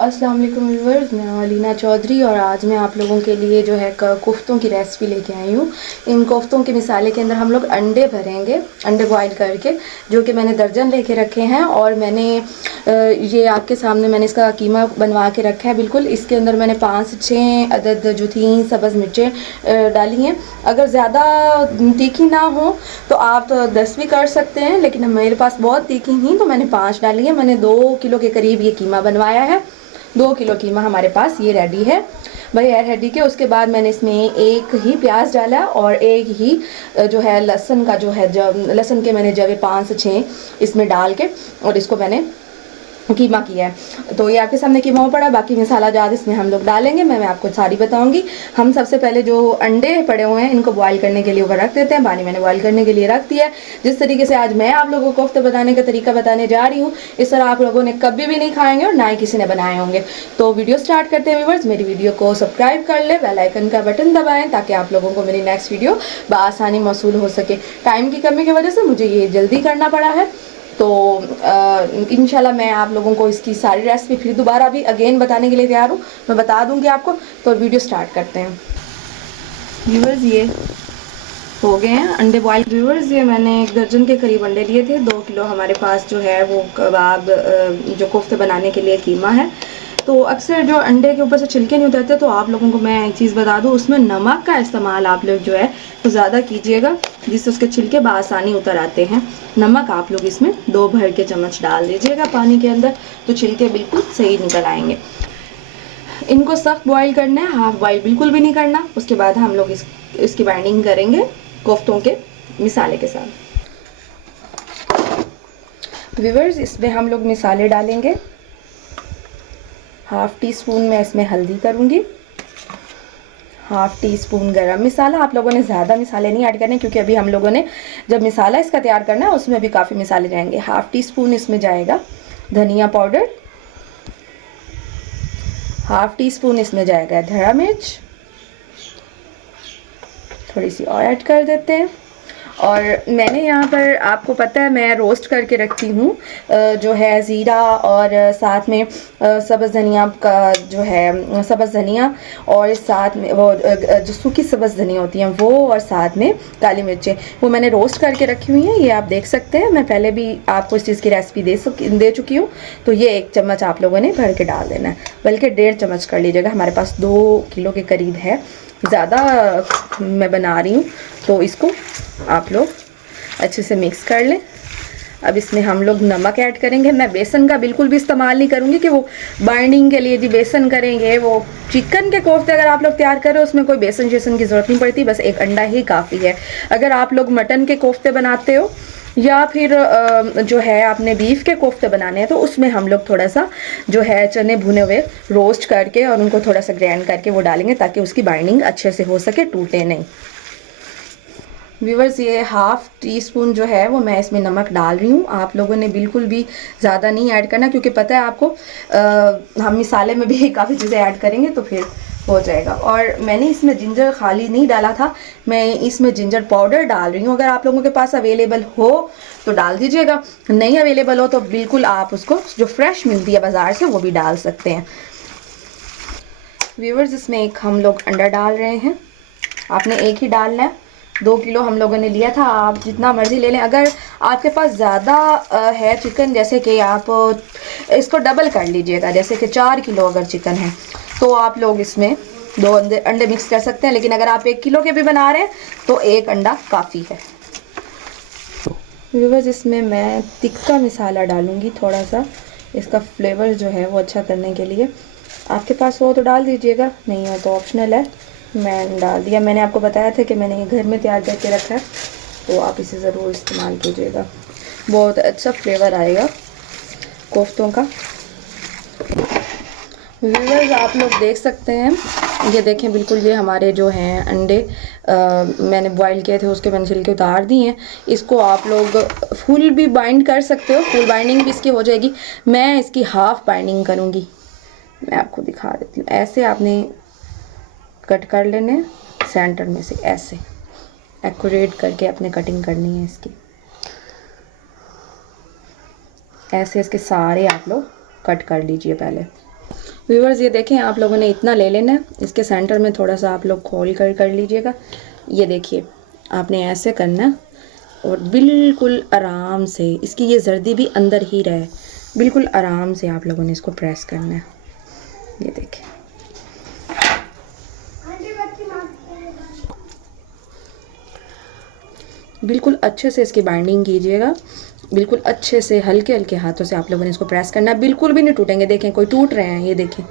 अस्सलाम वालेकुम व्यूअर्स, मैं अलीना चौधरी और आज मैं आप लोगों के लिए जो है कोफ्तों की रेसिपी लेके आई हूँ। इन कोफ्तों के मिसाले के अंदर हम लोग अंडे भरेंगे, अंडे बॉईल करके, जो कि मैंने दर्जन लेके रखे हैं। और मैंने ये आपके सामने मैंने इसका कीमा बनवा के रखा है। बिल्कुल इसके अंदर मैंने 5 से 6 अदद जो थी सब्ज़ मिर्चें डाली हैं। अगर ज़्यादा तीखी ना हो तो आप तो 10 भी कर सकते हैं, लेकिन मेरे पास बहुत तीखी थी तो मैंने 5 डाली है। मैंने 2 किलो के करीब ये कीमा बनवाया है। 2 किलो कीमा हमारे पास ये रेडी है भाई, एयर रेडी के। उसके बाद मैंने इसमें एक ही प्याज डाला और एक ही जो है लहसुन का जो है लहसुन के मैंने जवे 5 से 6 इसमें डाल के और इसको मैंने कीमा किया है। तो ये आपके सामने कीमा पड़ा, बाकी मसाला जात इसमें हम लोग डालेंगे। मैं आपको सारी बताऊंगी। हम सबसे पहले जो अंडे पड़े हुए हैं इनको बॉईल करने के लिए ऊपर रख देते हैं। पानी मैंने बॉईल करने के लिए रख दिया है। जिस तरीके से आज मैं आप लोगों को कोफ्ते बनाने का तरीका बताने जा रही हूँ, इस तरह आप लोगों ने कभी भी नहीं खाएंगे और ना ही किसी ने बनाए होंगे। तो वीडियो स्टार्ट करते हैं व्यूअर्स। मेरी वीडियो को सब्सक्राइब कर ले, बेल आइकन का बटन दबाएं ताकि आप लोगों को मेरी नेक्स्ट वीडियो बआसानी मौसूल हो सके। टाइम की कमी की वजह से मुझे ये जल्दी करना पड़ा है। तो इंशाल्लाह मैं आप लोगों को इसकी सारी रेसिपी फिर दोबारा भी अगेन बताने के लिए तैयार हूँ। मैं बता दूंगी आपको। तो वीडियो स्टार्ट करते हैं व्यूअर्स। ये हो गए हैं अंडे बॉयल। व्यूअर्स ये मैंने 1 दर्जन के करीब अंडे लिए थे। 2 किलो हमारे पास जो है वो कबाब जो कोफ्ते बनाने के लिए कीमा है। तो अक्सर जो अंडे के ऊपर से छिलके नहीं उतरते, तो आप लोगों को मैं एक चीज़ बता दूं, उसमें नमक का इस्तेमाल आप लोग जो है वो ज़्यादा कीजिएगा, जिससे उसके छिलके बआसानी उतर आते हैं। नमक आप लोग इसमें 2 भर के चम्मच डाल दीजिएगा पानी के अंदर, तो छिलके बिल्कुल सही निकल आएंगे। इनको सख्त बॉईल करना है, हाफ बॉईल बिल्कुल भी नहीं करना। उसके बाद हम लोग इसकी बाइंडिंग करेंगे कोफ्तों के मिसाले के साथ। व्यूअर्स इसमें हम लोग मिसाले डालेंगे। हाफ टी स्पून मैं इसमें हल्दी करूँगी, हाफ टी स्पून गरम मसाला। आप लोगों ने ज़्यादा मसाले नहीं ऐड करने, क्योंकि अभी हम लोगों ने जब मसाला इसका तैयार करना है उसमें भी काफ़ी मसाले जाएंगे। हाफ टी स्पून इसमें जाएगा धनिया पाउडर, हाफ टी स्पून इसमें जाएगा धड़ा मिर्च, थोड़ी सी और ऐड कर देते हैं। और मैंने यहाँ पर, आपको पता है मैं रोस्ट करके रखती हूँ जो है ज़ीरा, और साथ में सब्ज़ धनिया का जो है सब्ज़ धनिया, और साथ में वो जो सूखी सब्ज़ धनिया होती हैं वो, और साथ में काली मिर्चें, वो मैंने रोस्ट करके रखी हुई हैं। ये आप देख सकते हैं, मैं पहले भी आपको इस चीज़ की रेसिपी दे चुकी हूँ। तो ये 1 चम्मच आप लोगों ने भर के डाल देना है, बल्कि 1.5 चम्मच कर लीजिएगा। हमारे पास 2 किलो के करीब है, ज़्यादा मैं बना रही हूँ, तो इसको आप लोग अच्छे से मिक्स कर लें। अब इसमें हम लोग नमक ऐड करेंगे। मैं बेसन का बिल्कुल भी इस्तेमाल नहीं करूँगी कि वो बाइंडिंग के लिए जी बेसन करेंगे। वो चिकन के कोफ्ते अगर आप लोग तैयार करें उसमें कोई बेसन की ज़रूरत नहीं पड़ती, बस 1 अंडा ही काफ़ी है। अगर आप लोग मटन के कोफ्ते बनाते हो या फिर जो है आपने बीफ के कोफ्ते बनाने हैं, तो उसमें हम लोग थोड़ा सा जो है चने भुने हुए रोस्ट करके और उनको थोड़ा सा ग्राइंड करके वो डालेंगे, ताकि उसकी बाइंडिंग अच्छे से हो सके, टूटे नहीं। व्यूवर्स ये हाफ टी स्पून जो है वो मैं इसमें नमक डाल रही हूँ। आप लोगों ने बिल्कुल भी ज़्यादा नहीं ऐड करना, क्योंकि पता है आपको हम मिसाले में भी काफ़ी चीज़ें ऐड करेंगे तो फिर हो जाएगा। और मैंने इसमें जिंजर खाली नहीं डाला था, मैं इसमें जिंजर पाउडर डाल रही हूँ। अगर आप लोगों के पास अवेलेबल हो तो डाल दीजिएगा, नहीं अवेलेबल हो तो बिल्कुल आप उसको जो फ्रेश मिलती है बाज़ार से वो भी डाल सकते हैं। व्यूवर्स इसमें एक हम लोग अंडा डाल रहे हैं। आपने एक ही डालना है। 2 किलो हम लोगों ने लिया था, आप जितना मर्ज़ी ले लें। अगर आपके पास ज़्यादा है चिकन, जैसे कि आप इसको डबल कर लीजिएगा, जैसे कि 4 किलो अगर चिकन है तो आप लोग इसमें 2 अंडे मिक्स कर सकते हैं। लेकिन अगर आप 1 किलो के भी बना रहे हैं तो 1 अंडा काफ़ी है। व्यूअर्स इसमें मैं तिक्का मसाला डालूँगी थोड़ा सा, इसका फ्लेवर जो है वो अच्छा करने के लिए। आपके पास हो तो डाल दीजिएगा, नहीं हो तो ऑप्शनल है। मैं डाल दिया। मैंने आपको बताया था कि मैंने ये घर में तैयार करके रखा है, तो आप इसे ज़रूर इस्तेमाल कीजिएगा, बहुत अच्छा फ्लेवर आएगा कोफ्तों का। व्यूअर्स आप लोग देख सकते हैं, ये देखें बिल्कुल ये हमारे जो हैं अंडे मैंने बॉईल किए थे, उसके मैंने छिलके उतार दिए हैं। इसको आप लोग फुल भी बाइंड कर सकते हो, फुल बाइंडिंग भी इसकी हो जाएगी। मैं इसकी हाफ बाइंडिंग करूँगी, मैं आपको दिखा देती हूँ। ऐसे आपने कट कर लेने सेंटर में से, ऐसे एक्यूरेट करके अपने कटिंग करनी है इसकी। ऐसे इसके सारे आप लोग कट कर लीजिए पहले। व्यूअर्स ये देखें, आप लोगों ने इतना ले लेना है, इसके सेंटर में थोड़ा सा आप लोग खोल कर लीजिएगा। ये देखिए आपने ऐसे करना है और बिल्कुल आराम से, इसकी ये जर्दी भी अंदर ही रहे, बिल्कुल आराम से आप लोगों ने इसको प्रेस करना है। ये देखें, बिल्कुल अच्छे से इसकी बाइंडिंग कीजिएगा, बिल्कुल अच्छे से हल्के हल्के हाथों से आप लोगों ने इसको प्रेस करना है, बिल्कुल भी नहीं टूटेंगे। देखें कोई टूट रहे हैं, ये देखें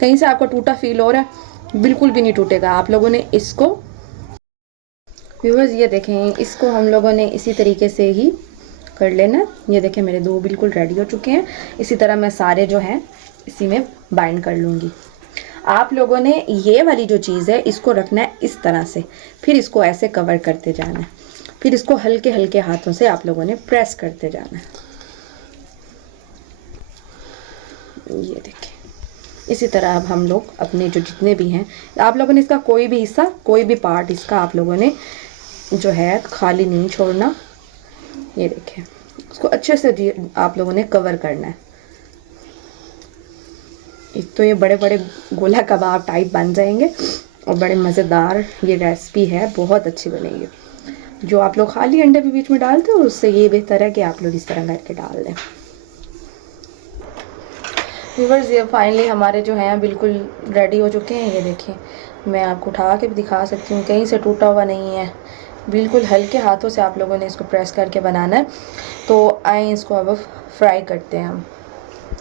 कहीं से आपको टूटा फील हो रहा है, बिल्कुल भी नहीं टूटेगा। आप लोगों ने इसको व्यूअर्स ये देखें, इसको हम लोगों ने इसी तरीके से ही कर लेना। ये देखें मेरे 2 बिल्कुल रेडी हो चुके हैं। इसी तरह मैं सारे जो हैं इसी में बाइंड कर लूँगी। आप लोगों ने ये वाली जो चीज़ है इसको रखना है इस तरह से, फिर इसको ऐसे कवर करते जाना है, फिर इसको हल्के हल्के हाथों से आप लोगों ने प्रेस करते जाना है। ये देखें, इसी तरह अब हम लोग अपने जो जितने भी हैं, आप लोगों ने इसका कोई भी हिस्सा, कोई भी पार्ट इसका आप लोगों ने जो है खाली नहीं छोड़ना। ये देखें, उसको अच्छे से आप लोगों ने कवर करना है। एक तो ये बड़े बड़े गोला कबाब टाइप बन जाएंगे और बड़े मज़ेदार ये रेसिपी है, बहुत अच्छी बनेगी। जो आप लोग खाली अंडे भी बीच में डालते हो उससे ये बेहतर है कि आप लोग इस तरह करके डाल दें। व्यूअर्स ये फाइनली हमारे जो हैं बिल्कुल रेडी हो चुके हैं। ये देखिए, मैं आपको उठा के भी दिखा सकती हूँ, कहीं से टूटा हुआ नहीं है। बिल्कुल हल्के हाथों से आप लोगों ने इसको प्रेस करके बनाना है। तो आए इसको अब फ्राई करते हैं हम।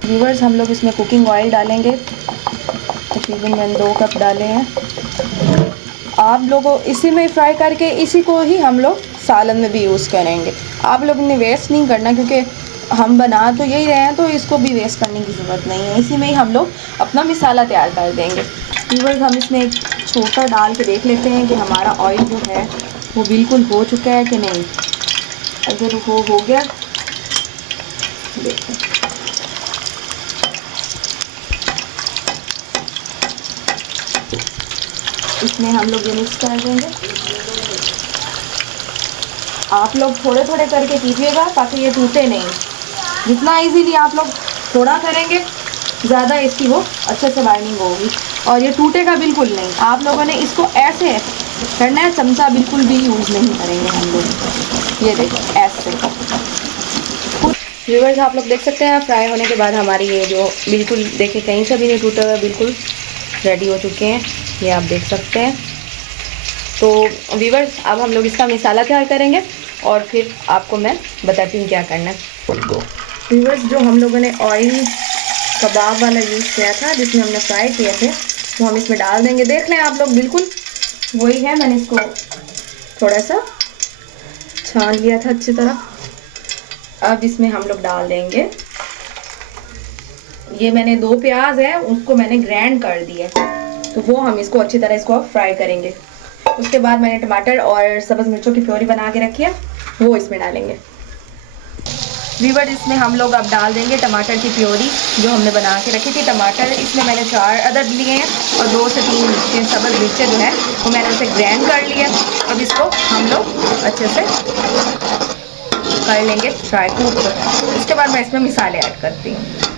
व्यूअर्स हम लोग इसमें कुकिंग ऑयल डालेंगे, तकरीबन मैंने 2 कप डाले हैं। आप लोगों इसी में फ्राई करके इसी को ही हम लोग सालन में भी यूज़ करेंगे। आप लोगों ने वेस्ट नहीं करना, क्योंकि हम बना तो यही रहे हैं, तो इसको भी वेस्ट करने की ज़रूरत नहीं है। इसी में ही हम लोग अपना मसाला तैयार कर देंगे। व्यूअर्स हम इसमें एक छोटा डाल के देख लेते हैं कि हमारा ऑयल जो है वो बिल्कुल हो चुका है कि नहीं। अगर वो हो गया, देखते हैं। इसमें हम लोग ये मिक्स कर देंगे। आप लोग थोड़े थोड़े करके कीजिएगा ताकि ये टूटे नहीं। जितना इजीली आप लोग थोड़ा करेंगे, ज़्यादा इसकी वो अच्छे से बाइंडिंग होगी और ये टूटेगा बिल्कुल नहीं। आप लोगों ने इसको ऐसे करना है, चमचा बिल्कुल भी यूज़ नहीं करेंगे हम लोग। ये देखो ऐसे। व्यूअर्स आप लोग देख सकते हैं फ्राई होने के बाद हमारी ये जो बिल्कुल देखिए कहीं से भी नहीं टूटे हुए, बिल्कुल रेडी हो चुके हैं। ये आप देख सकते हैं। तो व्यूअर्स अब हम लोग इसका मसाला तैयार करेंगे और फिर आपको मैं बताती हूँ क्या करना है। व्यूअर्स जो हम लोगों ने ऑयल कबाब वाला यूज़ किया था, जिसमें हमने फ्राई किए थे, वो हम इसमें डाल देंगे। देख लें आप लोग, बिल्कुल वही है। मैंने इसको थोड़ा सा छान लिया था अच्छी तरह। अब इसमें हम लोग डाल देंगे, ये मैंने 2 प्याज है उसको मैंने ग्राइंड कर दिया, तो वो हम इसको अच्छी तरह इसको फ्राई करेंगे। उसके बाद मैंने टमाटर और सब्ज़ मिर्चों की प्योरी बना के रखी है, वो इसमें डालेंगे। व्यूअर्स इसमें हम लोग अब डाल देंगे टमाटर की प्योरी जो हमने बना के रखी थी। टमाटर इसमें मैंने 4 अदद लिए हैं और 2 से 3 मिर्चें, सब्ज़ मिर्चें जो है वो मैंने उसे ग्राइंड कर लिया। अब इसको हम लोग अच्छे से कर लेंगे फ्राई कुक। इसके बाद मैं इसमें मसाले ऐड करती हूँ।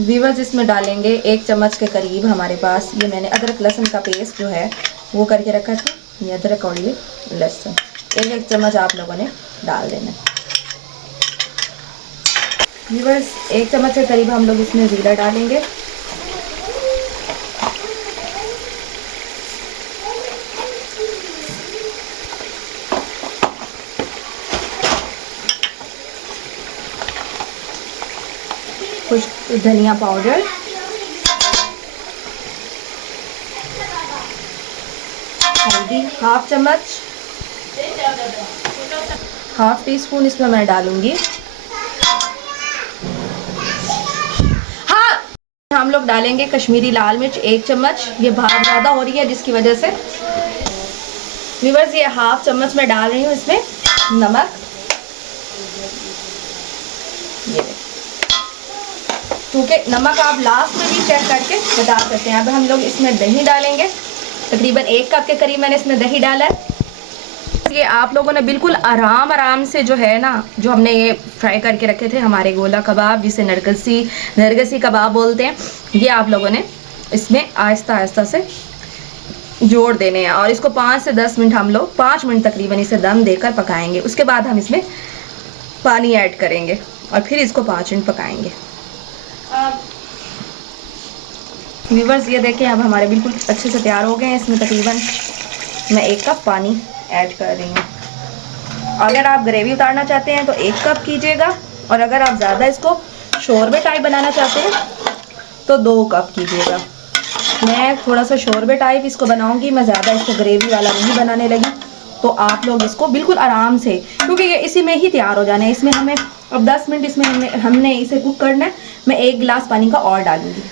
व्यूअर्स इसमें डालेंगे 1 चम्मच के करीब हमारे पास, ये मैंने अदरक लहसुन का पेस्ट जो है वो करके रखा था। ये अदरक और ये लहसुन 1 चम्मच आप लोगों ने डाल देना। व्यूअर्स 1 चम्मच के करीब हम लोग इसमें ज़ीरा डालेंगे। कुछ धनिया पाउडर, हल्दी 1/2 चम्मच, 1/2 टीस्पून इसमें मैं डालूंगी। हाँ, हम लोग डालेंगे कश्मीरी लाल मिर्च 1 चम्मच। ये भाप ज़्यादा हो रही है जिसकी वजह से। व्यूअर्स ये 1/2 चम्मच मैं डाल रही हूँ इसमें नमक। ये क्योंकि नमक आप लास्ट में भी चेक करके बता सकते हैं। अब हम लोग इसमें दही डालेंगे, तकरीबन 1 कप के करीब मैंने इसमें दही डाला है। ये आप लोगों ने बिल्कुल आराम से जो है ना, जो हमने ये फ्राई करके रखे थे हमारे गोला कबाब, जिसे नरगसी कबाब बोलते हैं, ये आप लोगों ने इसमें आहिस्ता आहिस्ता से जोड़ देने हैं और इसको 5 से 10 मिनट हम लोग 5 मिनट तकरीबन इसे दम देकर पकाएंगे। उसके बाद हम इसमें पानी ऐड करेंगे और फिर इसको 5 मिनट पकाएंगे। व्यूवर्स ये देखें अब हमारे बिल्कुल अच्छे से तैयार हो गए हैं। इसमें तकरीबन मैं 1 कप पानी ऐड कर रही हूँ। अगर आप ग्रेवी उतारना चाहते हैं तो 1 कप कीजिएगा और अगर आप ज़्यादा इसको शोरबे टाइप बनाना चाहते हैं तो 2 कप कीजिएगा। मैं थोड़ा सा शोरबे टाइप इसको बनाऊंगी, मैं ज़्यादा इसको ग्रेवी वाला नहीं बनाने लगी। तो आप लोग इसको बिल्कुल आराम से, क्योंकि ये इसी में ही तैयार हो जाना है। इसमें हमें अब 10 मिनट इसमें हमने इसे कुक करना है। मैं 1 गिलास पानी का और डालूंगी।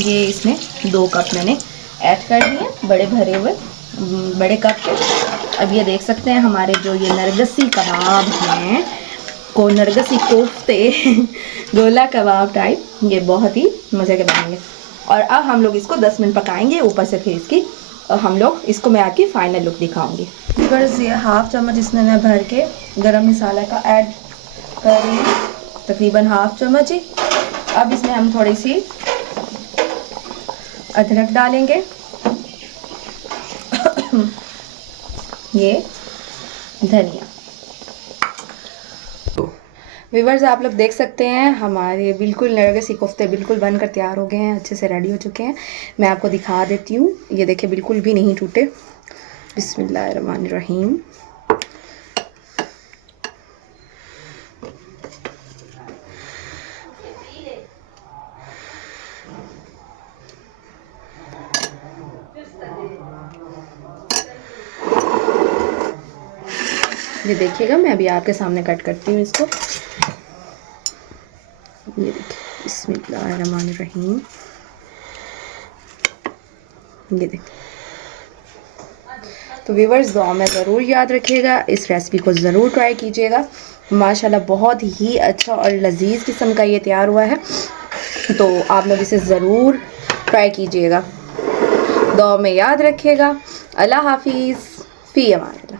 ये इसमें 2 कप मैंने ऐड कर दिए बड़े भरे हुए बड़े कप के। अब ये देख सकते हैं हमारे जो ये नरगसी कबाब हैं, को नरगसी कोफ्ते गोला कबाब टाइप, ये बहुत ही मज़े के बनेंगे। और अब हम लोग इसको 10 मिनट पकाएंगे ऊपर से। फिर इसकी हम लोग इसको मैं आपकी फाइनल लुक दिखाऊंगी। बस ये 1/2 चम्मच इसमें मैं भर के गरम मसाला का ऐड कर रही हूँ, तकरीबन 1/2 चम्मच ही। अब इसमें हम थोड़ी सी अदरक डालेंगे, ये धनिया। व्यूवर्स आप लोग देख सकते हैं हमारे बिल्कुल नरगिसी कोफ्ते बिल्कुल बनकर तैयार हो गए हैं, अच्छे से रेडी हो चुके हैं। मैं आपको दिखा देती हूँ, ये देखिए बिल्कुल भी नहीं टूटे। बिस्मिल्लाहिर्रहमानिर्रहीम। ये देखिएगा, मैं अभी आपके सामने कट करती हूँ इसको। ये देखिए बिस्मिल्लाहिर्रहमानिर्रहीम। ये देखिए। तो व्यूवर्स दुआ में ज़रूर याद रखिएगा, इस रेसिपी को ज़रूर ट्राई कीजिएगा। माशाल्लाह बहुत ही अच्छा और लजीज किस्म का ये तैयार हुआ है, तो आप लोग इसे ज़रूर ट्राई कीजिएगा। दुआ में याद रखिएगा। अल्लाह हाफिज़, फ़ी अमान।